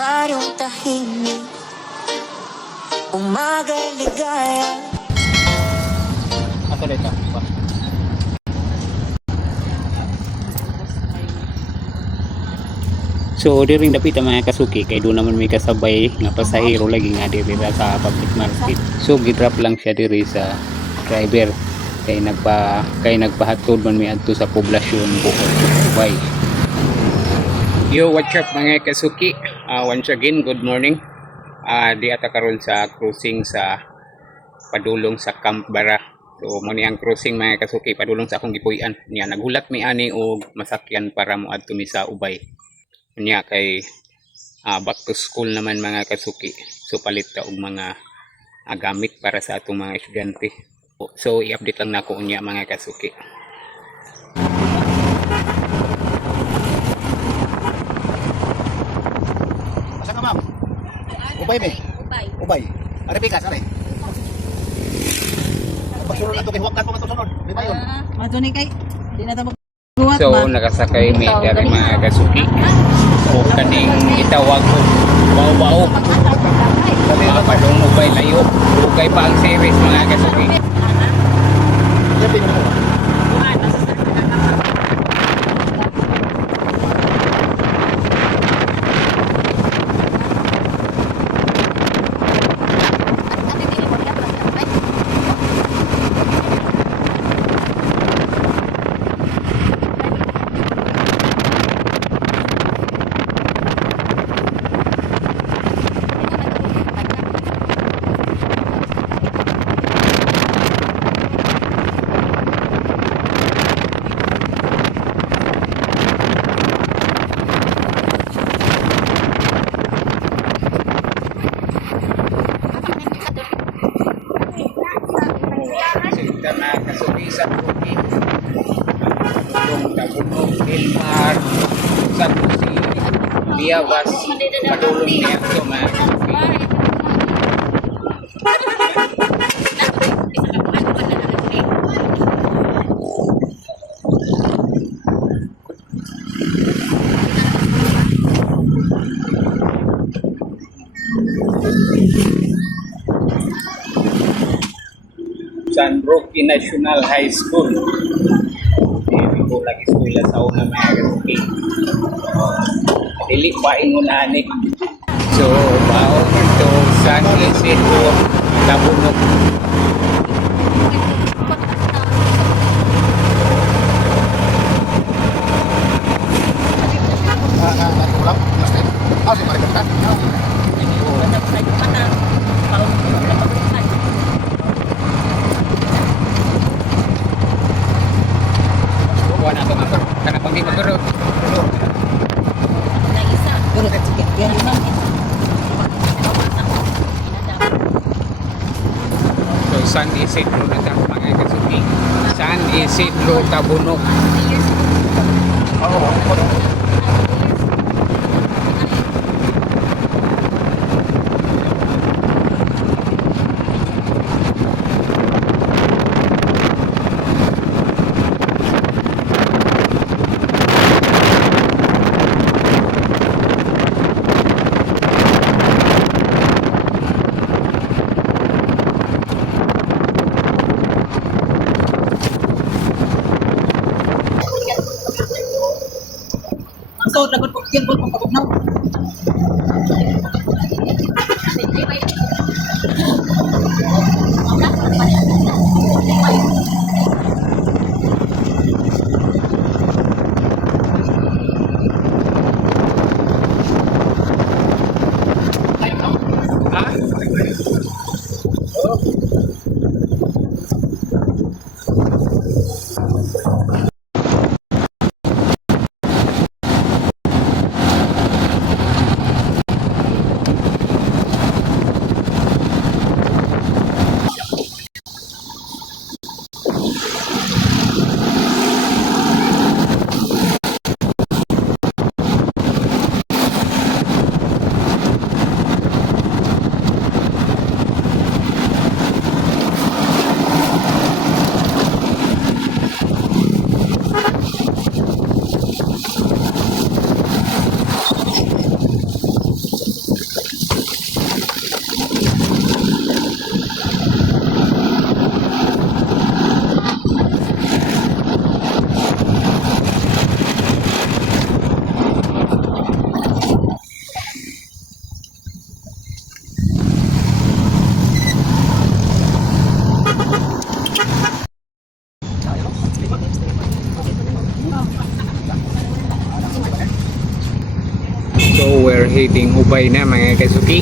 baryong tahimik, umaga'y ligaya. Ato dito. So diri ring dapit ang mga kasuki kay doon naman may kasabay nga pasahero lagi nga diri sa public market. So gidrap lang siya diri sa driver kay nagpahatod man mi adto sa poblasyon Bohol, Ubay. Yo, what's up mga kasuki? Once again, good morning. Di ata karon sa cruising sa padulong sa Camp Bara. So mo ni ang cruising mga kasuki padulong sa akong gipuy-an. Nya naghulat mi ani og masakyan para moadto mi sa Ubay. Nya kay back to school naman mga kasuki. So palit ta og mga gamit para sa atong mga estudyante. So i-update lang nako unya mga kasuki. Asa ka, ma'am? Ubay me. Ubay. Ari pikas ari. Pagsunod na to kay huwag ka pa matusunod. Di ba yun? Ato ni kay di na ta So nakasakay mi dari mga kasuki. O kaning itawag ko baw-baw. Padung Ubay layo. Ugay pa ang series mga kasuki. Yapin mo. Kita na kasuki sa Puki. Yung Tabunog, Ilmar, sa Pusi, Liawas, padulong niya ito mga kasuki. San Roque National High School. Hindi ko lagi eskwela sa una mga kasuki. Dili pa ingon anik. So, baon ito San Isidro, Tabunog. Kasi marikot ka. Buwan na ito mga kanapang di magurot. Pero sige, yan na. So, San Isidro na ito mga kasuki. San Isidro, Tabunog. So lagot ko yan po pagkaknaw. heading Ubay na mga kasuki.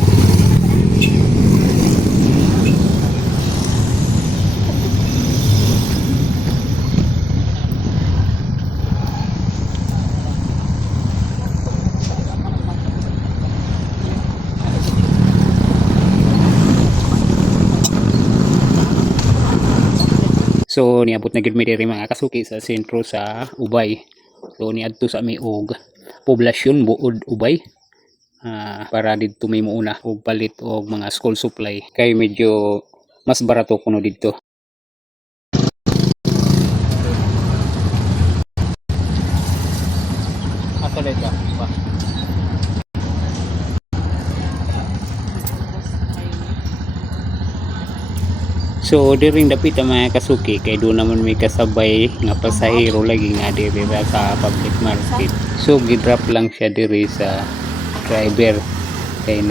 So niabot na gid mi diri mga kasuki sa sentro sa Ubay. So niadto sa mi og poblasyon buod Ubay. Para didto may muuna og palit og mga school supply kay medyo mas barato kuno didto. Asa dito ba? So diring dapit ang mga kasuki kay doon naman may kasabay nga pasahero lagi nga diri ra sa public market. So gidrap lang siya diri sa driver kay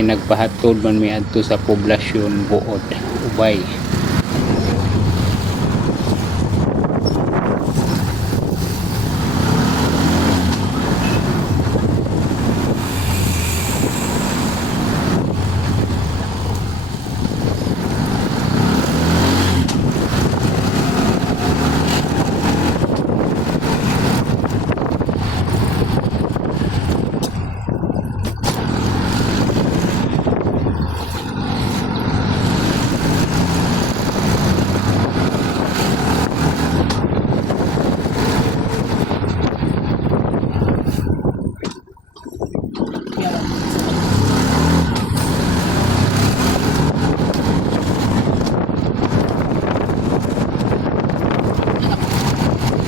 nagpahatod man mi adto sa poblasyon buod Ubay.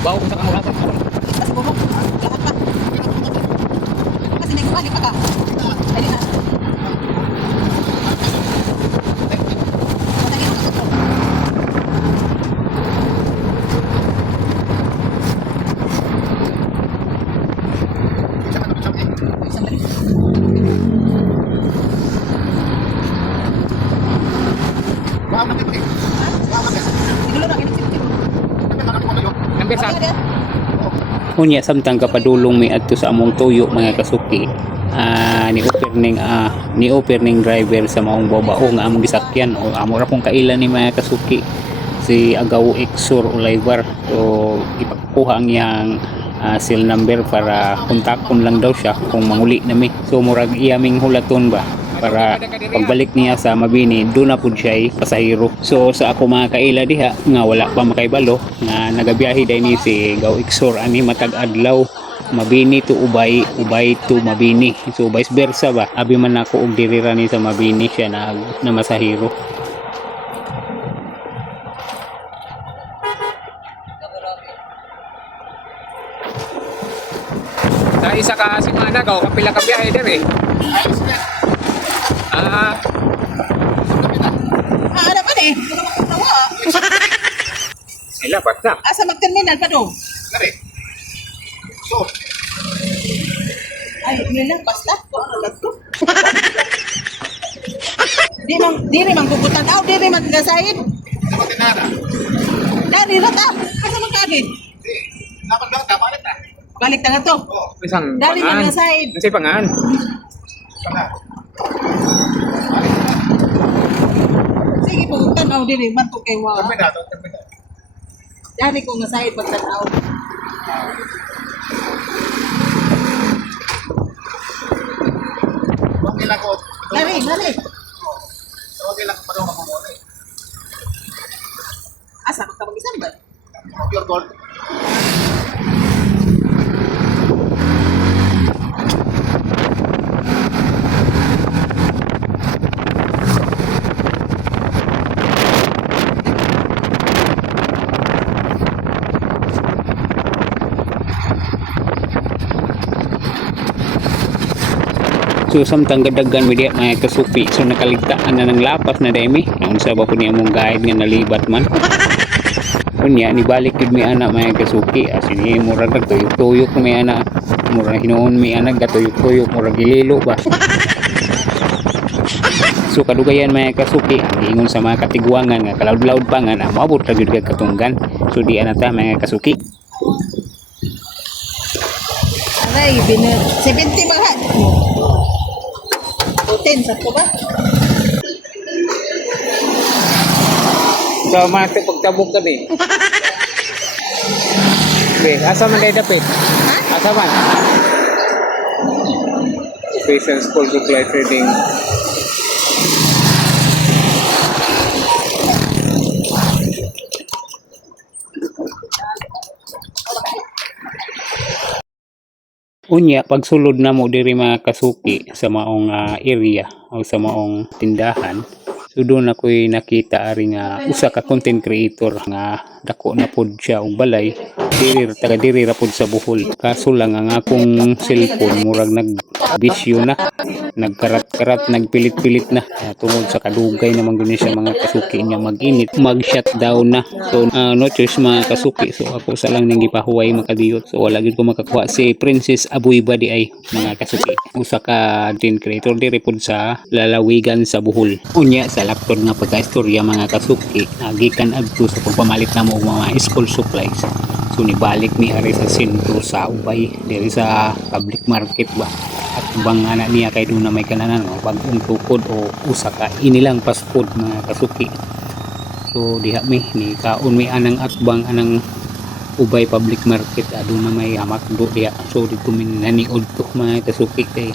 Bawa ko sa kamulatan. Kasi bumok. Lahat pa. Kasi nagbalik pa ka. Ay, di na. Matagin mo sa sandali. Tinulo na, kinitip-tip. Nambesa. Unya samtang kapadulong mi adto sa among tuyo mga kasuki. Ni offer ning driver sa maong babao nga among gisakyan o amo ra pong kailan ni mga kasuki si Agaw Exor Oliver. So ipakuha ang iyang cell number para kontakon lang daw siya kung manguli nami. So murag iyaming hulaton ba para pagbalik niya sa Mabini doon na pud siya pasahero. So sa ako mga kaila diha nga wala pa makaibalo nga nagabiyahe day ni si Agaw Exor ani matag adlaw Mabini to Ubay, Ubay to Mabini. So vice versa ba abi man ako og diri ra ni sa Mabini siya na masahero. Sa isa ka semana gaw kapila ka biyahe diri. Ano pa ni? Tawa. Ila basta. Asa mag-terminal pa do? Kare. So, Ay, nila basta. Ano lang to? Di man gugutan. Di man gasahin. dapat tinara. Dari ra ta. Asa magkagid? Dapat lang tama na ta. Balik na nga to. Oh, Isang Dari man gasahin. Kasi pangan. sana. Sige po, tanaw diri man to kay wa. Terminado. Dari ko gasahin pag tanaw. Huwag nila ko. Dari. Huwag nila ko pa daw mamumuli. Asa ka mag-isang ba? Pure gold. So samtang gadagan mi diha mga kasupi. So nakaligtaan na ng lapas na demi. Ang sa ba po niya mong guide nga nalibat man. Unya ni balik gid mi ana mga kasuki. Asin ni murag nagtuyok-tuyok mi ana. Murag hinuon mi ana gatuyok-tuyok murag gililo ba. So kadugayan mga kasuki, ang ingon sa mga katigwangan nga kalaud-laud pa nga na maabot ra gyud kag katunggan. So di ana ta mga kasuki. Aray, 70 ba ha? 10, sakto ba? So, mati pagtabog kami. Okay, asa man kayo dapit? Asa man? Special School Supply Trading. Unya, pagsulod na mo diri mga kasuki sa maong area o sa maong tindahan, so doon ako'y nakita ari nga usa ka content creator nga dako na pod siya og balay taga diri ra pod sa Bohol. Kaso lang ang akong cellphone murag nagbisyo na, nagkarat-karat, nagpilit-pilit na. Tungod sa kadugay naman guni siya mga kasuki niya mag-init, mag-shutdown na. So no choice mga kasuki, so ako sa lang nang gipahuway makadiyot. So wala gid ko makakuha si Princess Abuy Badi ay mga kasuki. Usa ka content creator diri pod sa lalawigan sa Bohol. Unya sa laptop nga pagka-istorya mga kasuki, gikan adto sa pagpamalit na mo og mga school supplies. So nibalik ni ari sa sentro sa Ubay diri sa public market ba. At bang anak niya kay doon na may kananan o bagong tukod o usa ka inilang fast food mga kasuki. So diha mi ni kaon mi anang atbang anang Ubay public market aduna may hamak do diha. So dito min naniod to mga kasuki kay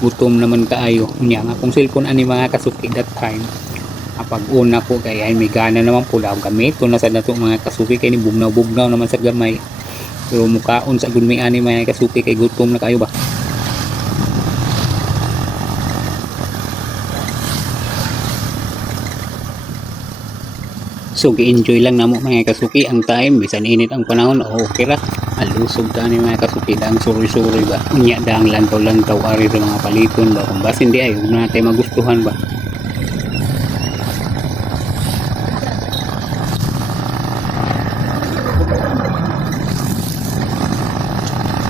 gutom naman kaayo. Unya nga kung cellphone ani mga kasuki that time. Kapag una ko kay ay may gana naman po daw gamit ko na sa dato mga kasuki kay ni bugnaw naman sa gamay. Pero mukaon sa gunmi ani mga kasuki kay gutom na kayo ba. So gi-enjoy lang namo mga kasuki ang time bisan init ang panahon okay ra. Alusog ta ni mga kasuki dang suroy-suroy ba. Unya dang lantaw-lantaw ari sa mga paliton ba kung basin di ay ug na tay magustuhan ba.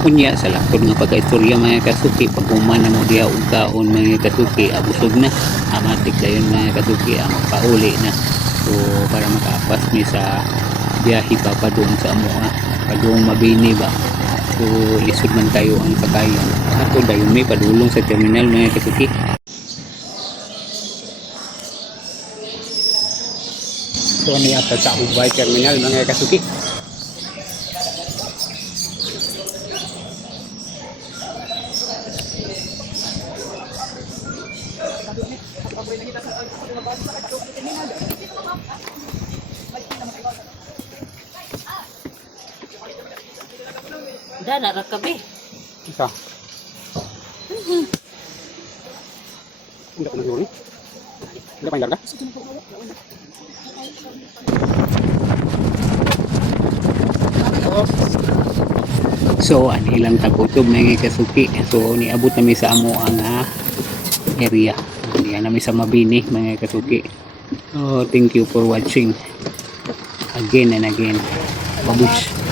Unya sa lakod nga pagka-istorya mga kasuki, pag umana mo diha og kaon mga kasuki, abusog na amatik dayon mga kasuki ang pauli na. So para makaapas ni sa biyahe pa padung sa amo padung Mabini ba. So lisod man tayo ang sakayan. Ato dayon may padulong sa terminal mga kasuki. So ni ata sa Ubay terminal mga kasuki. Dah nak rakam eh. Isa. Hindi ko nagulong. Hindi pa indarga. So, ani lang tagutob na yung kasuki. So, niabot namin sa amo ang area. Niya namin sa Mabini, mga kasuki. So, thank you for watching. Again and again. Babush.